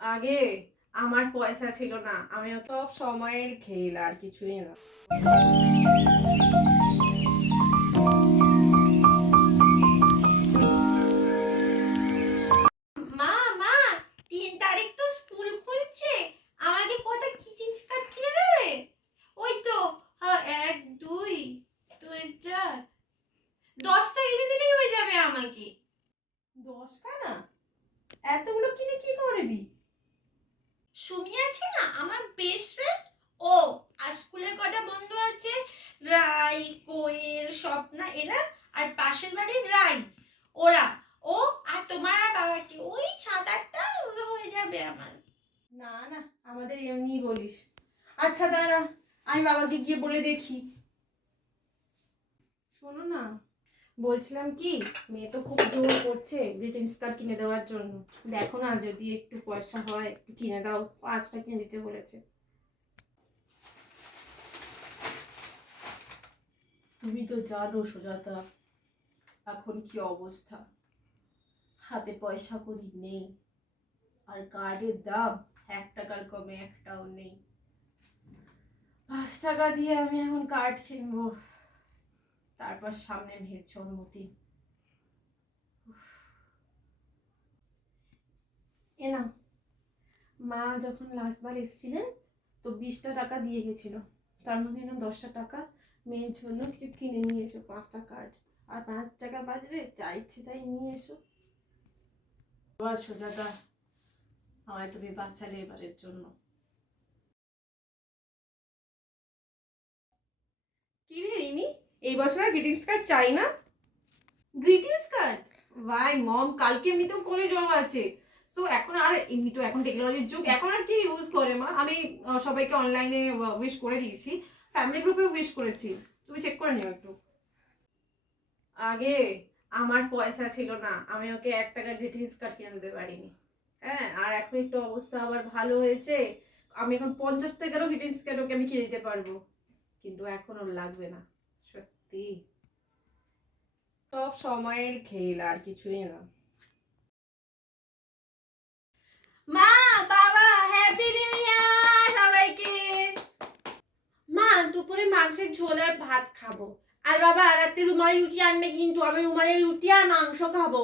আগে আমার পয়সা ছিল না আমি তো সময়ের খেল আর কিছুই না। মা মা তিন তারিখ তো স্কুল খুলছে। আমাকে কটা কিনে দেবে? ওই তো এক দুই দুই চার। দশটা কিনে দিলেই হয়ে যাবে আমাকে। দশটা না? এতগুলো কিনে কি করবি? সুমি আছে না? আমার বেস্ট ফ্রেন্ড ও, আর স্কুলের কটা বন্ধু আছে? রাই, কোয়েল, স্বপ্না, এরা, আর পাশের বাড়ির রাই। ওরা। ও, আর তোমার আর বাবাকে ওই সাত আটটা হয়ে যাবে আমার। না না, আমাদের এমনি বলিস। আচ্ছা দাঁড়া, আমি বাবাকে গিয়ে বলে দেখি। শোনো না। বলছিলাম কি, মেয়ে তো খুব জোর করছে গ্রিটিংস কার্ড কিনে দেওয়ার জন্য। দেখো না, যদি একটু পয়সা হয়, একটু কিনে দাও, পাঁচটা কিনে দিতে বলেছে। তুমি তো জানো সুজাতা, এখন কি অবস্থা? হাতে পয়সা করি নেই, আর কার্ডের দাম এক টাকার কমে একটাও নেই। পাঁচ টাকা দিয়ে আমি এখন কার্ড কিনবো। তারপর সামনে ভিড় জন্মদিন এ না, মা যখন লাস্টবার এসেছিলেন, তো বিশটা টাকা দিয়ে গেছিল। তার মধ্যে এলাম দশটা টাকা মেয়ের জন্য কিছু কিনে নিয়ে এসো, পাঁচটা কার্ড আর পাঁচ টাকা বাঁচবে, যা ইচ্ছে তাই নিয়ে এসো। সোজাদা আমায় তুমি বাঁচালে এবারের জন্য। এই বছর আর গ্রিটিংস কার্ড চাই না। গ্রিটিংস কার্ড ভাই মম কালকে এমনিতেও কলেজ জমা আছে। সো এখন আর এমনি তো এখন টেকনোলজির যুগ, এখন আর কি ইউজ করে মা? আমি সবাইকে অনলাইনে উইশ করে দিয়েছি। ফ্যামিলি গ্রুপেও উইশ করেছি। তুমি চেক করে নিও একটু। আগে আমার পয়সা ছিল না। আমি ওকে এক টাকা গ্রিটিংস কার্ড কিনে দিতে পারিনি। হ্যাঁ আর এখন একটু অবস্থা আবার ভালো হয়েছে। আমি এখন পঞ্চাশ টাকারও গ্রিটিংস কার্ড ওকে আমি কিনে দিতে পারব। কিন্তু এখন ওর লাগবে না। সত্যি। সব সময়ের খেল আর কিছুই না। মা বাবা হ্যাপি নিউ ইয়ার সবাইকে। মা দুপুরে মাংসের ঝোল আর ভাত খাব। আর বাবা রাতে রুমালি রুটি আনবে কিন্তু আমি রুমালি রুটি আর মাংস খাব।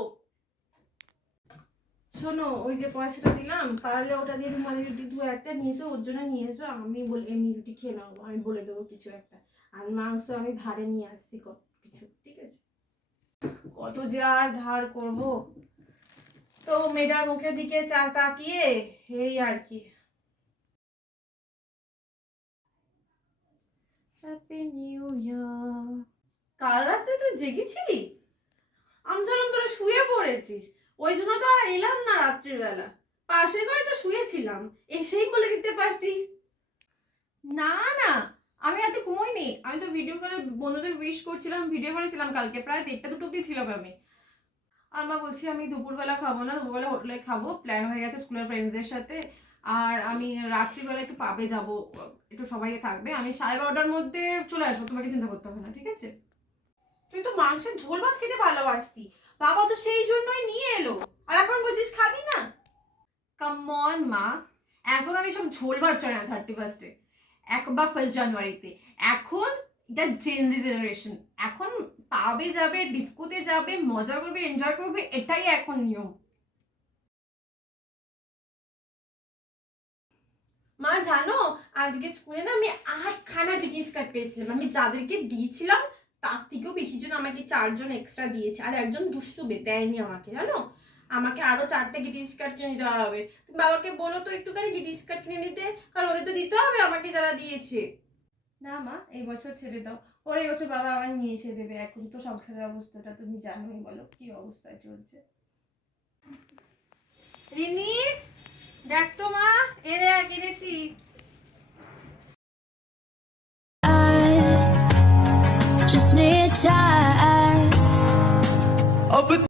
শোনো ওই যে পয়সাটা দিলাম পারলে ওটা দিয়ে রুমালি রুটি দু একটা নিয়ে এসো ওর জন্য নিয়ে এসো আমি বল এমনি রুটি খেয়ে নাও আমি বলে দেবো কিছু একটা। আর মাংস আমি ধারে নিয়ে আসছি কত কিছু ঠিক আছে? কত যে আর ধার করব। তো মেয়েটার মুখের দিকে চা তাকিয়ে এই আর কি। হ্যাপি নিউ ইয়ার কাল রাত্রে তুই জেগেছিলি? আমি ধরলাম তোরা শুয়ে পড়েছিস। ওই জন্য তো আর এলাম না রাত্রিবেলা পাশের ঘরে তো শুয়েছিলাম। এসেই বলে দিতে পারতি। না না আমি এত ঘুমোইনি। আমি তো ভিডিও কলে বন্ধুদের উইশ করছিলাম ভিডিও করেছিলাম কালকে, প্রায় দেড়টা দুটো অব্দি ছিলাম আমি আর মা বলছি, আমি দুপুরবেলা খাব না, দুপুরবেলা হোটেলে খাব প্ল্যান হয়ে গেছে স্কুলের ফ্রেন্ডসদের সাথে। আর আমি রাত্রিবেলা একটু পাবে যাব, একটু সবাই থাকবে। আমি সাড়ে বারোটার মধ্যে চলে আসব, তোমাকে চিন্তা করতে হবে না, ঠিক আছে? তুই তো মাংসের ঝোল ভাত খেতে ভালোবাসতি। বাবা তো সেই জন্যই নিয়ে এলো। আর এখন বলছিস খাবি না? কামন মা। এখন আর এসব ঝোল ভাত চলে না থার্টি ফার্স্টে এক বা ফার্স্ট জানুয়ারিতে এখন এটা জেনজি জেনারেশন এখন পাবে, যাবে ডিস্কোতে যাবে, মজা করবে এনজয় করবে, এটাই এখন নিয়ম। মা, জানো, আজকে স্কুলে না আমি আটখানা গ্রিটিংস কার্ড পেয়েছিলাম। আমি যাদেরকে দিয়েছিলাম, তার থেকেও বেশি জন আমাকে চারজন এক্সট্রা দিয়েছে। আর একজন দুষ্টু বে দেয়নি আমাকে, জানো? আমাকে আরও চারটে গ্রিটিংস কার্ড কিনে দেওয়া হবে। তুমি বাবাকে বলো তো একটুখানি গ্রিটিংস কার্ড কিনে দিতে কারণ ওদের তো দিতে হবে আমাকে যারা দিয়েছে। না মা এই বছর ছেড়ে দাও। পরের বছর বাবা আবার নিয়ে এসে দেবে। এখন তো সংসারের অবস্থাটা তুমি জানোই বলো কি অবস্থায় চলছে। রিনি দেখ তো মা এ দেখ কিনেছি just need time.